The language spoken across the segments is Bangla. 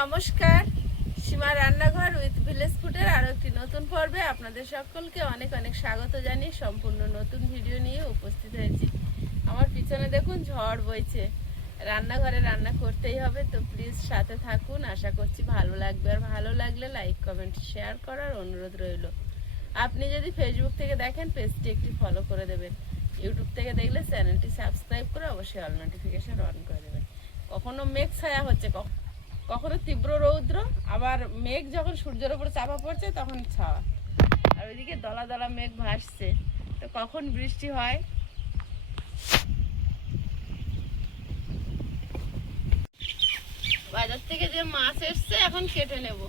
নমস্কার, সীমা রান্নাঘর উইথ ভিলেজ ফুডের আরও একটি নতুন পর্বে আপনাদের সকলকে অনেক অনেক স্বাগত জানিয়ে সম্পূর্ণ নতুন ভিডিও নিয়ে উপস্থিত হয়েছি। আমার পিছনে দেখুন ঝড় বইছে, রান্নাঘরে রান্না করতেই হবে, তো প্লিজ সাথে থাকুন। আশা করছি ভালো লাগবে, আর ভালো লাগলে লাইক কমেন্ট শেয়ার করার অনুরোধ রইল। আপনি যদি ফেসবুক থেকে দেখেন পেজটি একটি ফলো করে দেবেন, ইউটিউব থেকে দেখলে চ্যানেলটি সাবস্ক্রাইব করে অবশ্যই অল নোটিফিকেশন অন করে দেবেন। কখনো মেঘ ছায়া হচ্ছে, কখনো তীব্র রৌদ্র, আবার মেঘ যখন সূর্যের উপর চাপা পড়ছে তখন ছাওয়া, আর ওইদিকে দলা দলা মেঘ ভাসছে। তো কখন বৃষ্টি হয়। বাজার থেকে যে মাছ এসছে এখন কেটে নেব।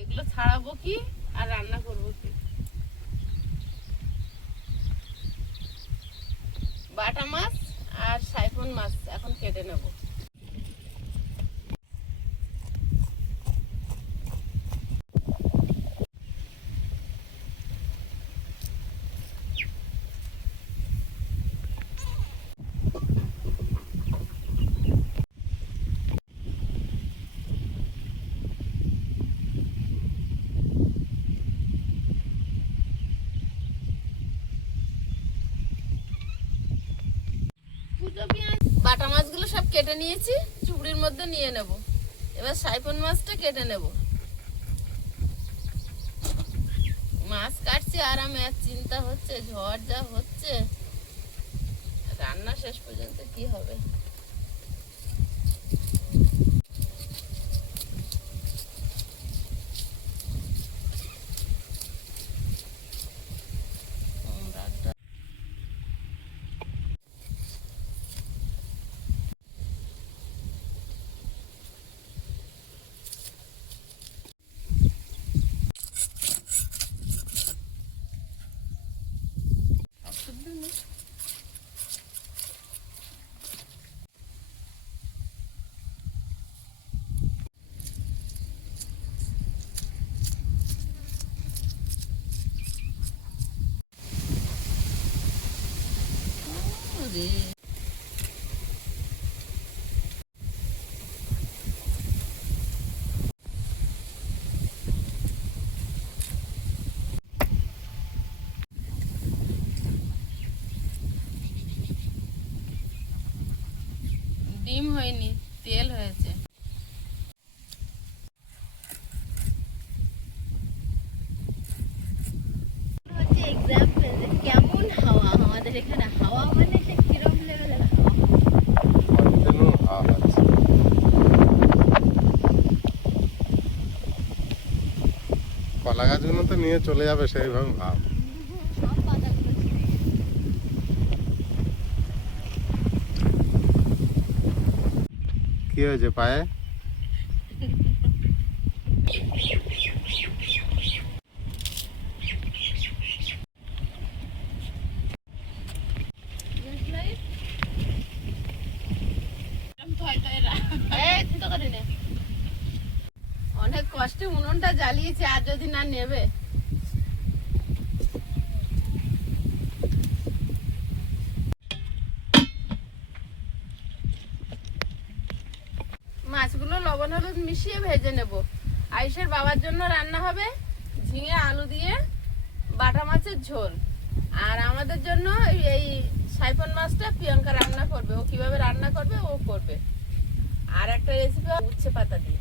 এগুলো ছাড়াবো কি আর রান্না করবো কি। বাটা মাছ আর সাইফন মাছ এখন কেটে নেব। বাটা মাছগুলো সব কেটে নিয়েছি, চুবড়ির মধ্যে নিয়ে নেব। এবার সাইফন মাছটা কেটে নেব। মাছ কাটছি আর আমি আর চিন্তা হচ্ছে, ঝড় যা হচ্ছে রান্না শেষ পর্যন্ত কি হবে। ডিম হয়নি, তেল হয়েছে। কেমন হাওয়া আমাদের এখানে, হাওয়া মানে সে কিরম লেভেলের হাওয়া। কলা গাছগুলো তো নিয়ে চলে যাবে সেইভাবে ভাব। কি হয়েছে পায়ে? অনেক কষ্টে উনুনটা জ্বালিয়েছে, আর যদি না নেবে। মাছগুলো লবণ হলুদ মিশিয়ে ভেজে নেব। আয়ুষের বাবার জন্য রান্না হবে ঝিঙে আলু দিয়ে বাটা মাছের ঝোল, আর আমাদের জন্য এই সাইফন মাছটা প্রিয়াঙ্কা রান্না করবে। ও কিভাবে রান্না করবে ও করবে। আর একটা রেসিপি উচ্ছে পাতা দিয়ে।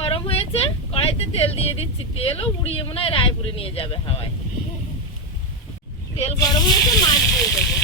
গরম হয়েছে, কড়াইতে তেল দিয়ে দিচ্ছি। তেলও উড়িয়ে মনে হয় রায়পুরে নিয়ে যাবে হাওয়ায়। তেল গরম হয়েছে, মাছ দিয়ে দেবো।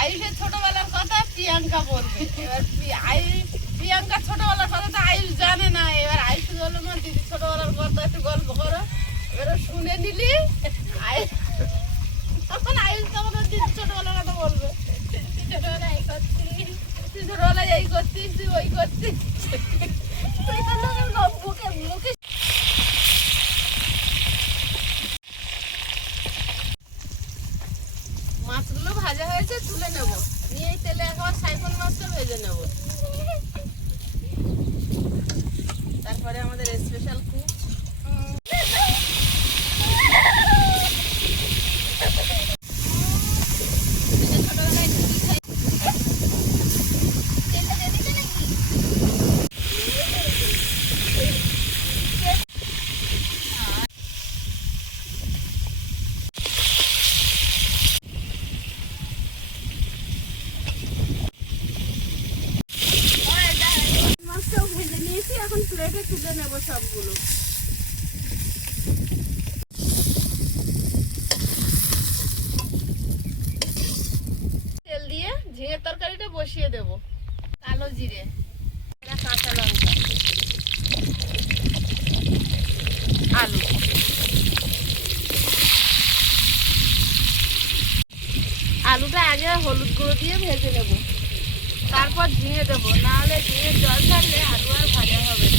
আয়ুষের ছোটবেলার কথা প্রিয়াঙ্কা বলবে। এবার প্রিয়াঙ্কা ছোটবেলার কথা তো আয়ুষ জানে না। এবার আয়ুষ বললো, মা দিদি ছোটবেলার কথা একটু গল্প করো। এবার শুনে নিলি তখন আয়ুষ তখন ওর দিদি ছোটবেলার কথা বলবে। ছোটবেলায় এই করছিস, তুই ছোটবেলায় এই করছিস, তুই ওই করছিস। তুই তো মুখে মুখে মাছগুলো ভাজা হয়েছে, তুলে নেব। নিয়ে এই তেলে একবার সাইফল মাছটা ভেজে নেব। তারপরে আমাদের স্পেশাল কুক মাছটাও ভেজে নিয়েছি। এখন প্লেটে তুলে নেব সবগুলো। তেল দিয়ে ঝিঙের তরকারিটা বসিয়ে দেব। কালো জিরে, কাঁচা লঙ্কা, আলু, আলুটা আগে হলুদ গুঁড়ো দিয়ে ভেজে নেব। তারপর ঝিঙে দেবো, নাহলে ঝিঙের জল ছাড়লে আলু আর ভাজা হবে না।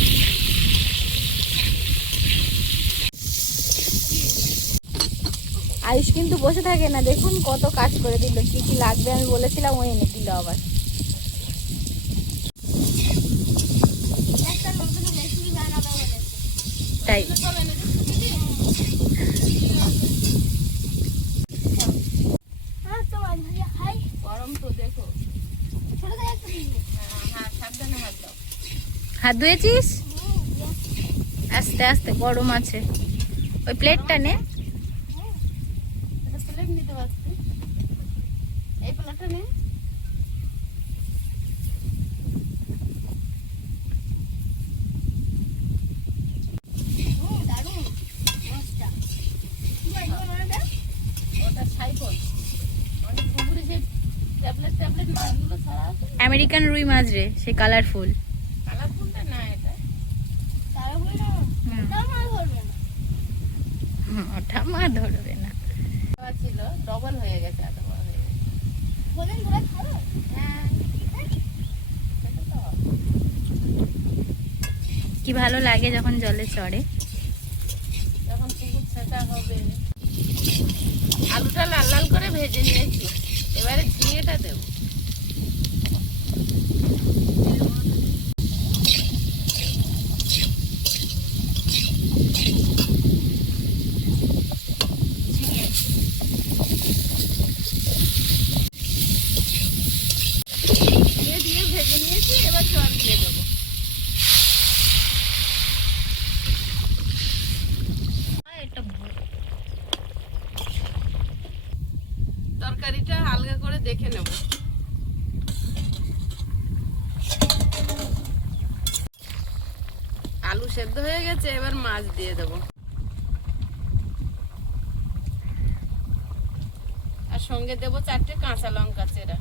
আয়ুষ কিন্তু বসে থাকে না, দেখুন কত কাজ করে দিল। কি কি লাগবে আমি বলেছিলাম, ও এনে দিল আবার। তাই গরম তো দেখো। হ্যাঁ, সাবধানে হাত দাও। হাত ধুয়েছিস? আস্তে আস্তে, গরম আছে। ওই প্লেটটা নে। এটা প্লেট নিতে পারছি, এই প্লেটটা নে। ওটা সাইফল, অনেক পুকুরে যে ট্যাবলেট ট্যাবলেট মাছগুলো ছাড়া আছে। আমেরিকান রুই মাছ রে, সে কালারফুল। কালারফুলটা না, এটা ওটা মা ধরবে না। ছিল ডবল হয়ে গেছে, এত বড় হয়ে গেছে। হ্যাঁ, সেটা তো হবে। কি ভালো লাগে যখন জলে চড়ে। যখন পুকুর ছেঁচা হবে। আলুটা লাল লাল করে ভেজে নিয়েছি, এবারে ঝিঙেটা দেবো। ঝিঙে দিয়ে ভেজে নিয়েছি, এবার জল দিয়ে দেবো। তরকারিটা হালকা করে দেখে নেব। আলু সেদ্ধ হয়ে গেছে, এবার মাছ দিয়ে দেব। আর সঙ্গে দেব 4টে কাঁচা লঙ্কা চেরা।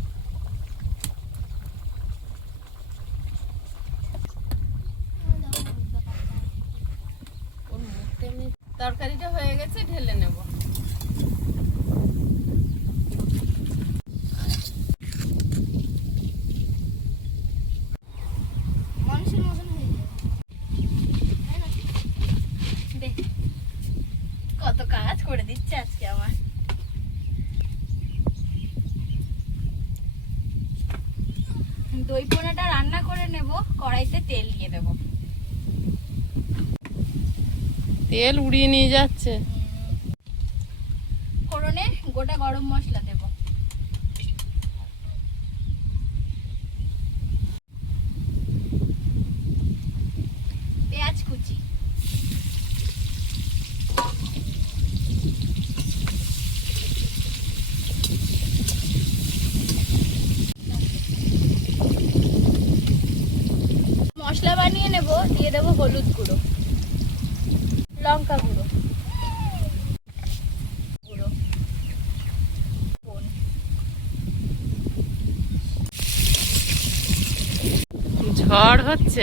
তরকারিটা হয়ে গেছে, ঢেলে নেব। কত কাজ করে দিচ্ছে আজকে আমার। দই পোনাটা রান্না করে নেব, কড়াইতে তেল দিয়ে দেব। তেল উড়িয়ে নিয়ে যাচ্ছে। ফোড়নে গোটা গরম মশলা দেব। পেঁয়াজ কুচি, মশলা বানিয়ে নেব, দিয়ে দেবো হলুদ গুঁড়ো, লঙ্কা গুঁড়ো, ঝড় হচ্ছে।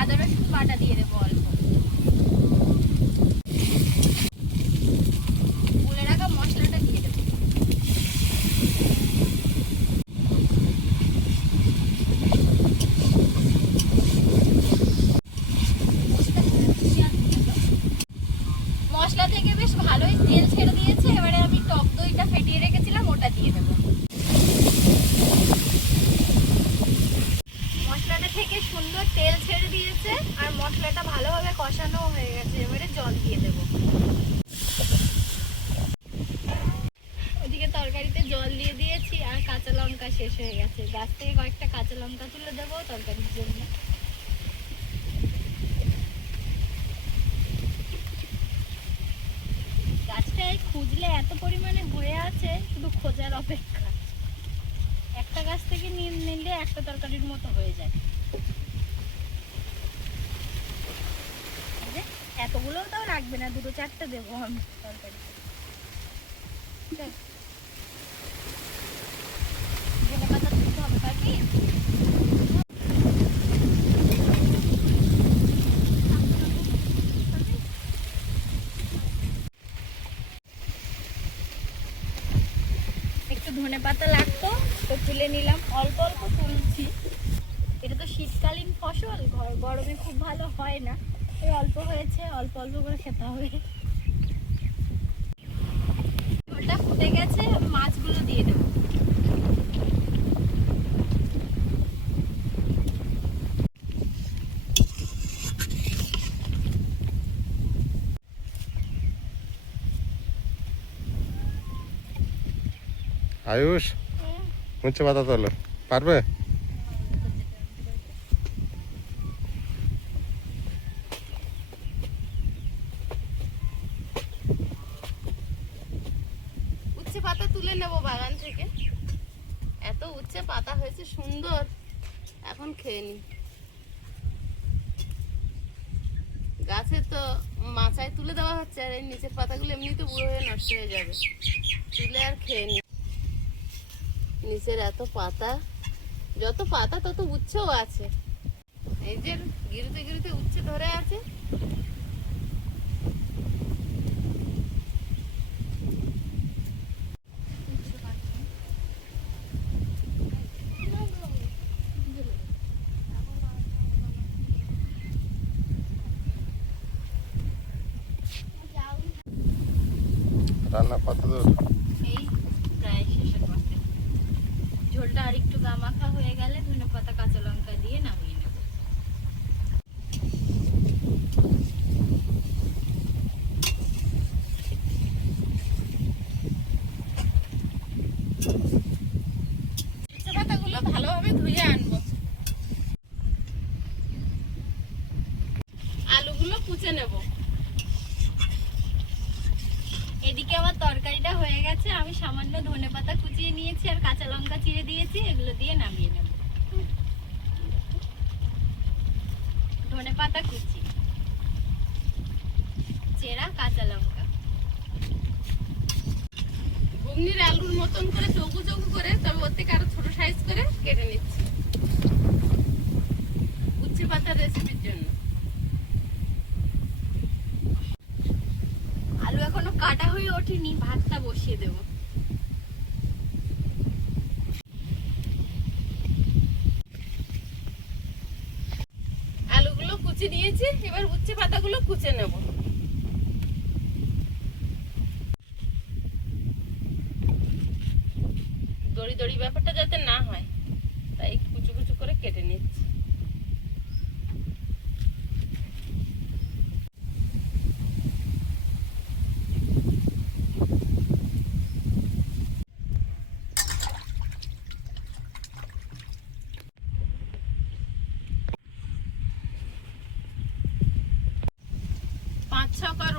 আদা রসুন বাটা দিয়ে দেবো অল্প, গুলে রাখা মশলাটা দিয়ে দেবো। মশলা থেকে বেশ ভালোই তেল ছেড়ে দিয়েছে, এবারে আমি টক দইটা ফেটিয়ে রেখেছিলাম ওটা দিয়ে দেবো। মশলাটা থেকে সুন্দর তেল ছেড়ে দিয়েছে আর মশলাটা ভালোভাবে কষানো হয়ে গেছে, এবারে জল দিয়ে দেবো। ওদিকে তরকারিতে জল দিয়ে দিয়েছি আর কাঁচা লঙ্কা শেষ হয়ে গেছে, গাছ থেকে কয়েকটা কাঁচা লঙ্কা তুলে দেবো তরকারির জন্য। গাছটায় খুঁজলে এত পরিমাণে হয়ে আছে, শুধু খোঁজার অপেক্ষা। একটা গাছ থেকে নিলে একটা তরকারির মতো হয়ে যায়। এতগুলোও তাও লাগবে না, 2-4টে দেবো আমি তরকারিতে। ধনে পাতা তুলতে হবে বাকি। একটু ধনে পাতা লাগতো তো তুলে নিলাম, অল্প অল্প তুলছি। এটা তো শীতকালীন ফসল, গরমে খুব ভালো হয় না, এই অল্প হয়েছে, অল্প অল্প করে খেতে হবে। ওটা ফুটে গেছে, মাছগুলো দিয়ে দেবো। আয়ুষ, উচ্ছে পাতা তোলো, পারবে? উচ্ছে পাতা তুলে নেব বাগান থেকে। এত উচ্ছে পাতা হয়েছে সুন্দর, এখন খেয়ে নি। গাছে তো মাচায় তুলে দেওয়া হচ্ছে, আর এই নিচের পাতাগুলো এমনি তো বুড়ো হয়ে নষ্ট হয়ে যাবে, তুলে আর খেয়ে নি। নিচের এত পাতা, যত পাতা তত উচ্ছেও আছে। এই যে গিরুতে গিরুতে উচ্ছে ধরে আছে। রান্না কত দূর? এই প্রায় শেষের পথে। ঝোলটা আর একটু গামাখা হয়ে গেলে ধনেপাতা কাঁচা লঙ্কা দিয়ে নামিয়ে নেব। উচ্ছে পাতাগুলো ভালোভাবে ধুয়ে আনবো। আলুগুলো কুচে নেব। এদিকে আমার তরকারিটা হয়ে গেছে, আমি সামান্য ধনেপাতা কুচিয়ে নিয়েছি আর কাঁচা লঙ্কা চিড়ে দিয়েছি, এগুলো দিয়ে নামিয়ে নেব। ধনেপাতা কুচি, চেরা কাঁচা লঙ্কা, ঘুগনির আলুর মতন করে চৌকো চৌকো করে, তবে ওর থেকে আরো ছোট সাইজ করে কেটে নিচ্ছি উচ্ছে পাতার রেসিপির জন্য। আলু এখনো কাটা হয়ে ওঠেনি, ভাতটা বসিয়ে দেব। আলুগুলো কুচি দিয়েছি, এবার উচ্ছে পাতাগুলো কুচে নেব। দড়ি দড়ি ব্যাপারটা যাতে না হয়, তাই কুচু কুচু করে কেটে নিচ্ছি।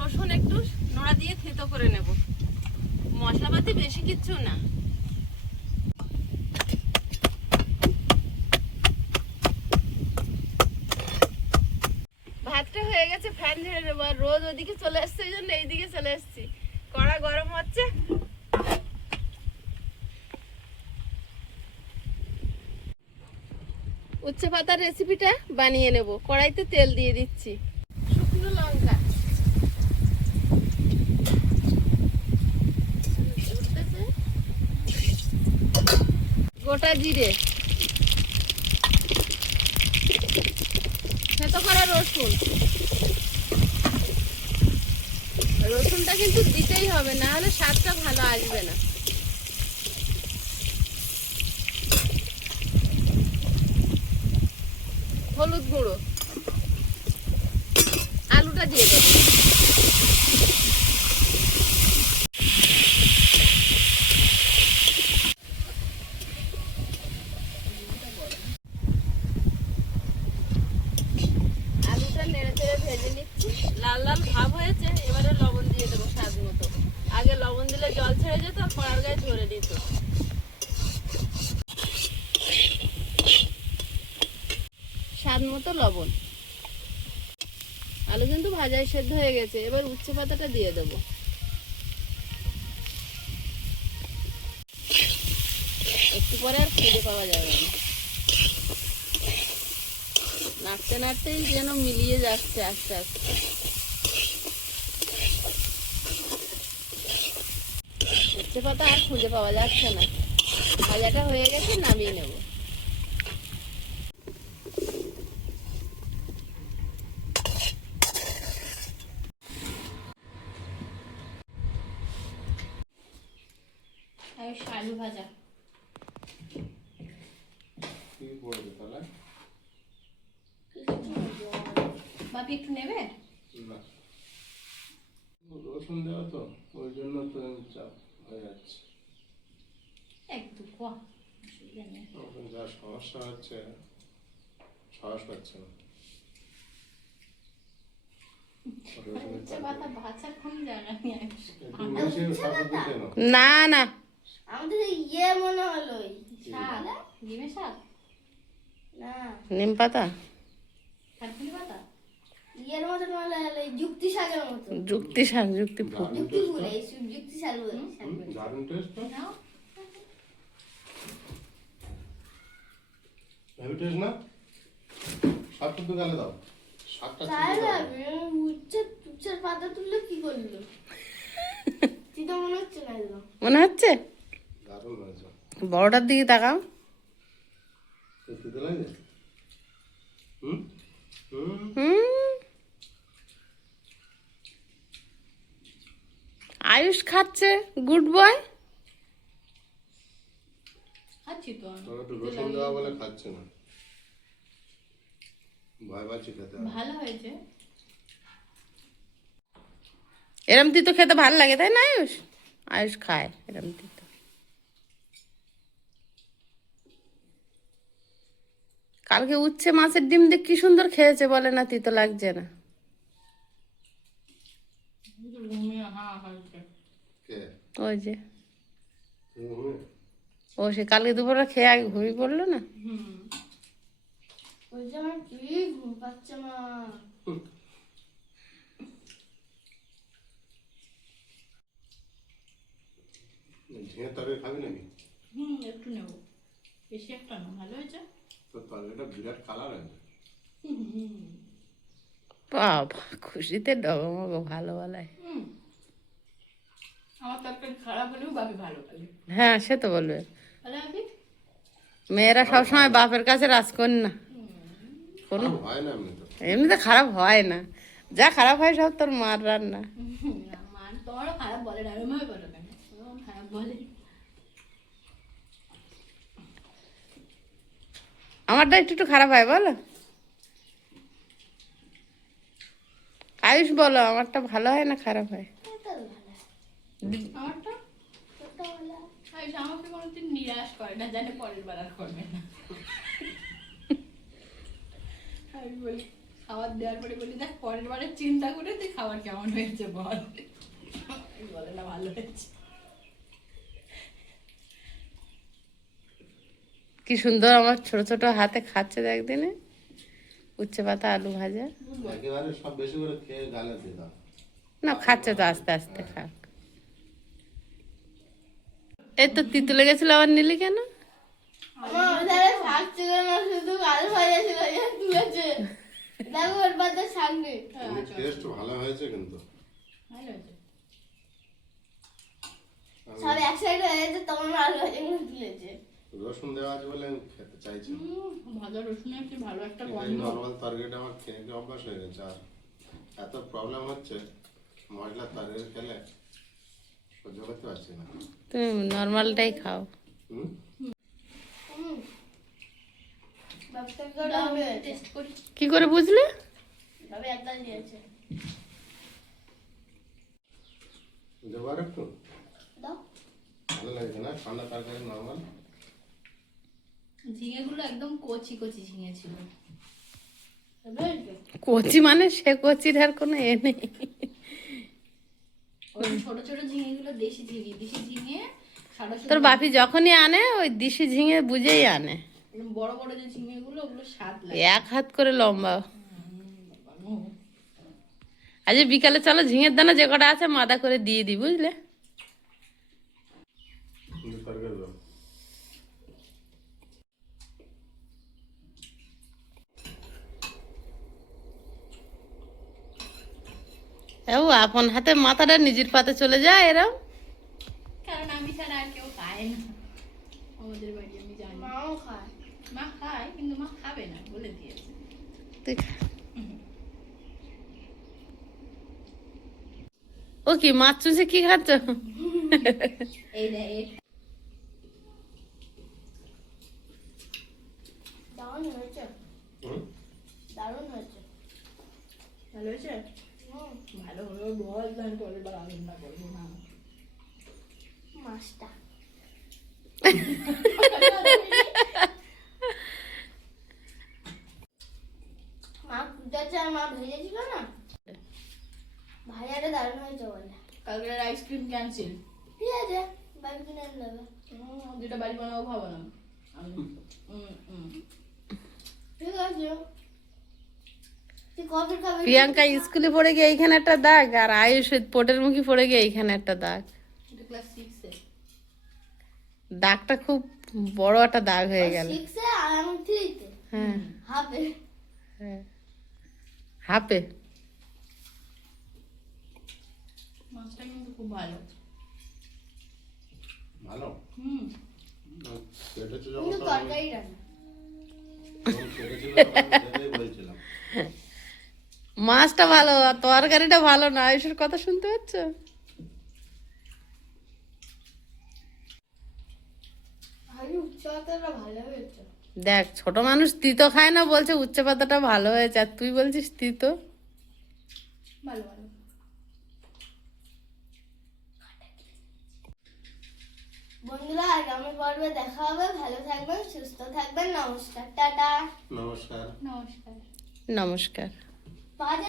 রসুন একটু নোড়া দিয়ে থেতো করে নেব, মশলাপাতি বেশি কিচ্ছু না। গেছে, ফ্যান ঝেড়ে নেবো। আর রোদ ওদিকে চলে এসছে, এই জন্য এইদিকে চলে এসছি। কড়া গরম হচ্ছে। উচ্ছে পাতার রেসিপিটা বানিয়ে নেব। কড়াইতে তেল দিয়ে দিচ্ছি, শুকনো লঙ্কা, গোটা জিরে, থেতো করা রসুন। রসুনটা কিন্তু দিতেই হবে, না হলে স্বাদটা ভালো আসবে না। হলুদ গুঁড়ো, আলুটা দিয়ে দেবো। আলুটা নেড়ে চেড়ে ভেজে নিচ্ছি, লাল লাল ভাব হয়েছে। এবারে লবণ দিয়ে দেবো স্বাদ মতো। আগে লবণ দিলে জল ছেড়ে যেত আর কড়ার গায়ে ধরে দিত। স্বাদ মতো লবণ। আলু কিন্তু ভাজায় সেদ্ধ হয়ে গেছে। এবার উচ্ছে পাতাটা দিয়ে দেবো। একটু পরে আর খুঁজে পাওয়া যাবে না। নাড়তে নাড়তেই যেন মিলিয়ে যাচ্ছে আস্তে আস্তে। উচ্ছে পাতা আর খুঁজে পাওয়া যাচ্ছে না। ভাজাটা হয়ে গেছে, নামিয়ে নেব। আলু ভাজা কি করবে তাহলে? বাপি একটু নেবে? না, রসুন দেওয়া তো, ওই জন্য তো চাপ হয়ে যাচ্ছে। একটু অসুবিধা নেই। এখন যা সমস্যা হচ্ছে, সাহস পাচ্ছে না। উচ্ছে পাতা ভাজার কোন জায়গা নিয়ে আসছে? একটু মেশিন সাথে দিতে না। না না, আমাদের ইয়ে মনে হলো শাক, ডিমের শাক, না নিম পাতা, কাঠপুলি পাতা। ইয়ের মতো মনে হলো যুক্তি শাকের মতো যুক্তি শাক, যুক্তি ফুল। যুক্তি ফুল এই যুক্তি শাক বলে দারুণ টেস্ট তো, নাও হেভি টেস্ট না? শাকটা তো গালে দাও, শাকটা তাই ছিঁড়ে দাও। ভাবি উচ্ছের পাতা তুললে কি করলো চিন্তা মনে হচ্ছে না এগুলো মনে হচ্ছে? দারুণ হয়েছে। বড়টার দিকে তাকাও। খেতে লাগে? হুম হুম। হুম, আয়ুষ খাচ্ছে, গুড বয়। খাচ্ছি তো আমি। তোর একটু রসুন দেওয়া বলে খাচ্ছে না, ভয় পাচ্ছি খেতে হবে। ভালো হয়েছে। এরম তিতো খেতে ভালো লাগে, তাই না আয়ুষ? আয়ুষ খায় এরম তিতো। কালকে উচ্ছে মাছের ডিম দিয়ে কি সুন্দর খেয়েছে, বলে না তিতো লাগছে না। কে? ওই যে হুম। ও, সে কালকে দুপুরে খেয়ে আগে ঘুমিয়ে পড়লো না। ওই যে আমার কি ঘুম পাচ্ছে মা ঝিঙে তরকারি খাবি নাকি? একটু নেবো, বেশি একটা না। ভালো হয়েছে। তোর তরকারিটা বিরাট কালার আছে। বাবা, খুশিতে ডগমগ ভালো বলায়। আমার তরকারি খারাপ হলেও বাপি ভালো পাবে। হ্যাঁ, সে তো বলবে। তাহলে বাপি মেয়েরা সবসময় বাপের কাছে রাজকন্যা। কোনো খারাপ হয় না এমনি তো। এমনিতে খারাপ হয় না, যা খারাপ হয় সব তোর মার রান্না। না মান তোমারও খারাপ বলে না, এরমভাবে বলো কেন? ও খারাপ বলে। আমারটা একটু একটু খারাপ হয় বলো। আয়ুষ বলো, আমারটা ভালো হয় না খারাপ হয়? আমারটা আয়ুষ আমাকে কোনোদিন নিরাশ করে না, জানে পরের বার আর করবে না। আমি বলি, খাবার দেওয়ার পরে বলি, দেখ পরের বারে চিন্তা করে তুই খাবার কেমন হয়েছে বল। বলে না ভালো হয়েছে। কি সুন্দর আমার ছোট ছোট হাতে খাচ্ছে, একদিনে উচ্ছে পাতা আলু ভাজা। একেবারে সব বেশি করে খেয়ে গালে দিয়ে দাও। না খাচ্ছে তো, আস্তে আস্তে খাক। এই তো তিতো লেগেছিল, আবার নিলি কেন? আমার ওধারে শাক ছিল না, শুধু আলু ভাজা ছিল, তুলেছে। দেখো ওর পাতে শাক নেই। টেস্ট ভালো হয়েছে কিন্তু। সব এক সাইড হয়ে গেছে, তখন আলু ভাজা গুলো তুলেছে। রসুন দেওয়া আছে বলে আমি খেতে চাইছি। ভাজা রসুনের কি ভালো একটা এই গন্ধ। নর্মাল তরকারিটা আমার খেয়ে খেয়ে অভ্যাস হয়ে গেছে, আর এত প্রবলেম হচ্ছে মশলার তরকারি খেলে সহ্য করতে পারছি না। তুমি নর্মালটাই খাও। হুম? ব্যবসা করে হবে। টেস্ট করি। কি করে বুঝলে? তবে একটা দিয়েছে। দেবো আর একটু? দাও। ভালো লাগছে না ঠান্ডা তরকারি নর্মাল? ঝিঙেগুলো একদম কচি কচি ঝিঙে ছিল। কচি মানে সে কচির আর কোনো এ নেই। ওই ছোট ছোট ঝিঙেগুলো দেশি ঝিঙে, দেশি ঝিঙে সাদা সাদা। তোর বাপি যখনই আনে ওই দিশি ঝিঙে বুঝেই আনে। এরকম বড় বড় যে ঝিঙেগুলো, ওগুলো স্বাদ লাগে। এক হাত করে লম্বা। আজ বিকালে চলো ঝিঙের দানা যে কটা আছে মাদা করে দিয়ে দিই, বুঝলে? কিন্তু তরকারি দাও। ও আপন হাতে মাথাটা নিজের পাতে চলে যায় এরম। কারণ আমি ছাড়া আর কেউ খায় না আমাদের বাড়ি, আমি জানি। মাও খায়। মা খায় কিন্তু মা খাবে না বলে দিয়েছে। তুই খা। ও কি মাছ চুষে কি খাচ্ছ? এই দেখ, এই দারুণ হয়েছে। হুম? দারুণ হয়েছে। ভালো হয়েছে? হুম, ভালো হলো বল, আমি পরের বার রান্না করবো না। মাছটা। মা কুচাচ্ছে আর মা ভেজেছিল না, ভাজাটা দারুণ হয়েছে বলে। কালকের আইসক্রিম ক্যান্সেল। ঠিক আছে, বাড়ি কিনে এনে দেবে। যেটা বাড়ি বানাবো খাবো না আমি। ঠিক আছে, তুই কবে খাবি? প্রিয়াঙ্কা স্কুলে পড়ে গিয়ে এইখানে একটা দাগ, আর আয়ুষ পোটের মুখে পড়ে গিয়ে এইখানে একটা দাগ। এটা ক্লাস 6 এ। দাগটা খুব বড় একটা দাগ হয়ে গেল। 6 এ আর আমি 3 তে। হ্যাঁ হবে। হ্যাঁ, হাপে। মাছটা কিন্তু খুব ভালো। ভালো? হুম। কেটেছে যখন কিন্তু তখন তরকারি রান্না। কেটেছিল তখন আমি ভেবেই বলছিলাম। মাছটা ভালো, আর তরকারিটা ভালো না। আয়ুষের কথা শুনতে পাচ্ছ? ভালো, উচ্চতাটা ভালো হয়েছে। দেখ, ছোট মানুষ তিতো খায় না বলছে উচ্চে পাতাটা ভালো হয়েছে, আর তুই বলছিস তিতো। ভালো ভালো। বন্ধুরা, আগামী পর্বে দেখা হবে। ভালো থাকবেন, সুস্থ থাকবেন। নমস্কার, টাটা। নমস্কার। নমস্কার। নমস্কার। বাজে